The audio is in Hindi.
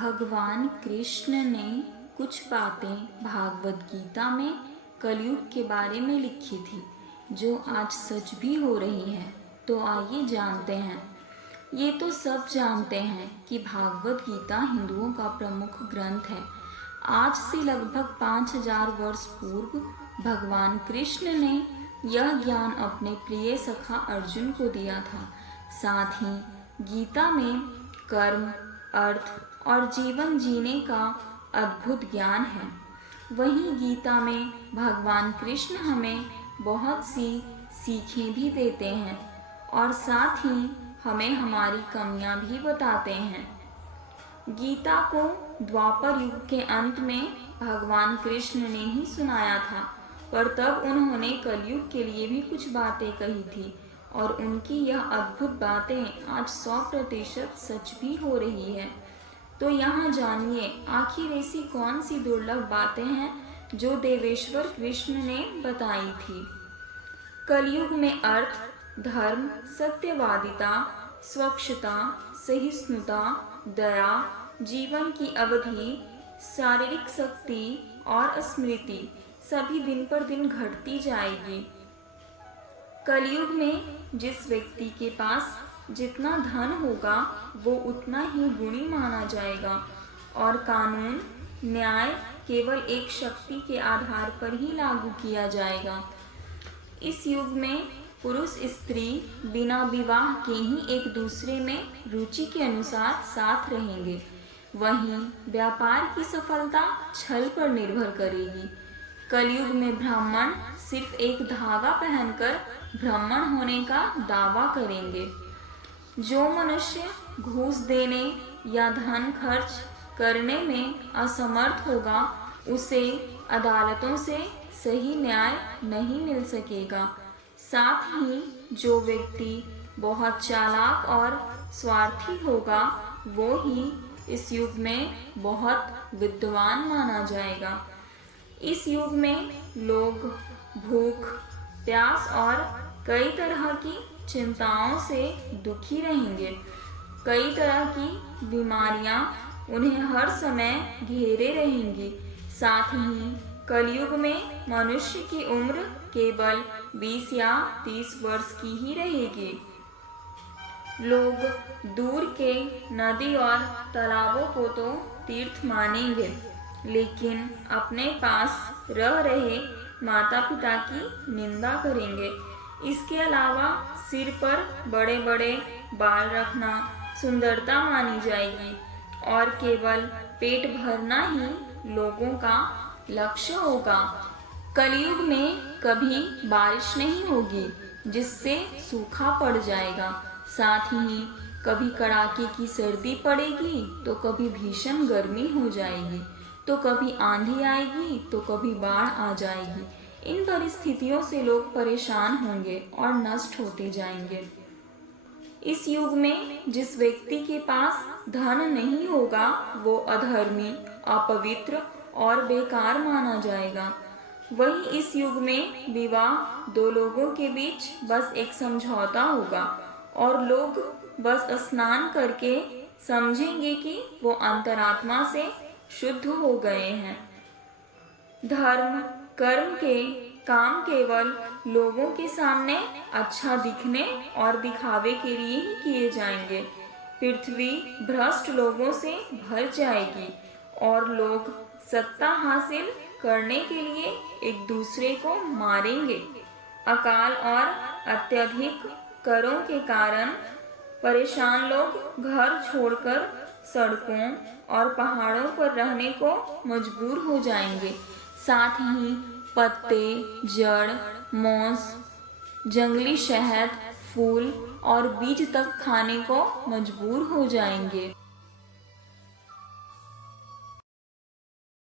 भगवान कृष्ण ने कुछ बातें भागवत गीता में कलयुग के बारे में लिखी थी जो आज सच भी हो रही है। तो आइए जानते हैं। ये तो सब जानते हैं कि भागवत गीता हिंदुओं का प्रमुख ग्रंथ है। आज से लगभग 5000 वर्ष पूर्व भगवान कृष्ण ने यह ज्ञान अपने प्रिय सखा अर्जुन को दिया था। साथ ही गीता में कर्म, अर्थ और जीवन जीने का अद्भुत ज्ञान है। वहीं गीता में भगवान कृष्ण हमें बहुत सी सीखें भी देते हैं और साथ ही हमें हमारी कमियां भी बताते हैं। गीता को द्वापर युग के अंत में भगवान कृष्ण ने ही सुनाया था, पर तब उन्होंने कलयुग के लिए भी कुछ बातें कही थी और उनकी यह अद्भुत बातें आज 100% सच भी हो रही है। तो यहाँ जानिए आखिर ऐसी कौन सी दुर्लभ बातें हैं जो देवेश्वर कृष्ण ने बताई थी। कलयुग में अर्थ, धर्म, सत्यवादिता, स्वच्छता, सहिष्णुता, दया, जीवन की अवधि, शारीरिक शक्ति और स्मृति सभी दिन पर दिन घटती जाएगी। कलयुग में जिस व्यक्ति के पास जितना धन होगा वो उतना ही गुणी माना जाएगा और कानून, न्याय केवल एक शक्ति के आधार पर ही लागू किया जाएगा। इस युग में पुरुष स्त्री बिना विवाह के ही एक दूसरे में रुचि के अनुसार साथ रहेंगे। वहीं व्यापार की सफलता छल पर निर्भर करेगी। कलयुग में ब्राह्मण सिर्फ एक धागा पहनकर ब्राह्मण होने का दावा करेंगे। जो मनुष्य घूस देने या धन खर्च करने में असमर्थ होगा उसे अदालतों से सही न्याय नहीं मिल सकेगा। साथ ही जो व्यक्ति बहुत चालाक और स्वार्थी होगा वो ही इस युग में बहुत विद्वान माना जाएगा। इस युग में लोग भूख, प्यास और कई तरह की चिंताओं से दुखी रहेंगे। कई तरह की बीमारियां उन्हें हर समय घेरे रहेंगी। साथ ही कलयुग में मनुष्य की उम्र केवल 20 या 30 वर्ष की ही रहेगी। लोग दूर के नदी और तालाबों को तो तीर्थ मानेंगे, लेकिन अपने पास रह रहे माता पिता की निंदा करेंगे। इसके अलावा सिर पर बड़े बड़े बाल रखना सुंदरता मानी जाएगी और केवल पेट भरना ही लोगों का लक्ष्य होगा। कलयुग में कभी बारिश नहीं होगी जिससे सूखा पड़ जाएगा। साथ ही कभी कड़ाके की सर्दी पड़ेगी तो कभी भीषण गर्मी हो जाएगी, तो कभी आंधी आएगी तो कभी बाढ़ आ जाएगी। इन परिस्थितियों से लोग परेशान होंगे और नष्ट होते जाएंगे। इस युग में जिस व्यक्ति के पास धन नहीं होगा वो अधर्मी, अपवित्र और बेकार माना जाएगा। वहीं इस युग में विवाह दो लोगों के बीच बस एक समझौता होगा और लोग बस स्नान करके समझेंगे कि वो अंतरात्मा से शुद्ध हो गए हैं। धर्म, कर्म के काम केवल लोगों के सामने अच्छा दिखने और दिखावे के लिए ही किए जाएंगे। पृथ्वी भ्रष्ट लोगों से भर जाएगी और लोग सत्ता हासिल करने के लिए एक दूसरे को मारेंगे। अकाल और अत्यधिक करों के कारण परेशान लोग घर छोड़कर सड़कों और पहाड़ों पर रहने को मजबूर हो जाएंगे। साथ ही पत्ते, जड़, मोंस, जंगली शहद, फूल और बीज तक खाने को मजबूर हो जाएंगे।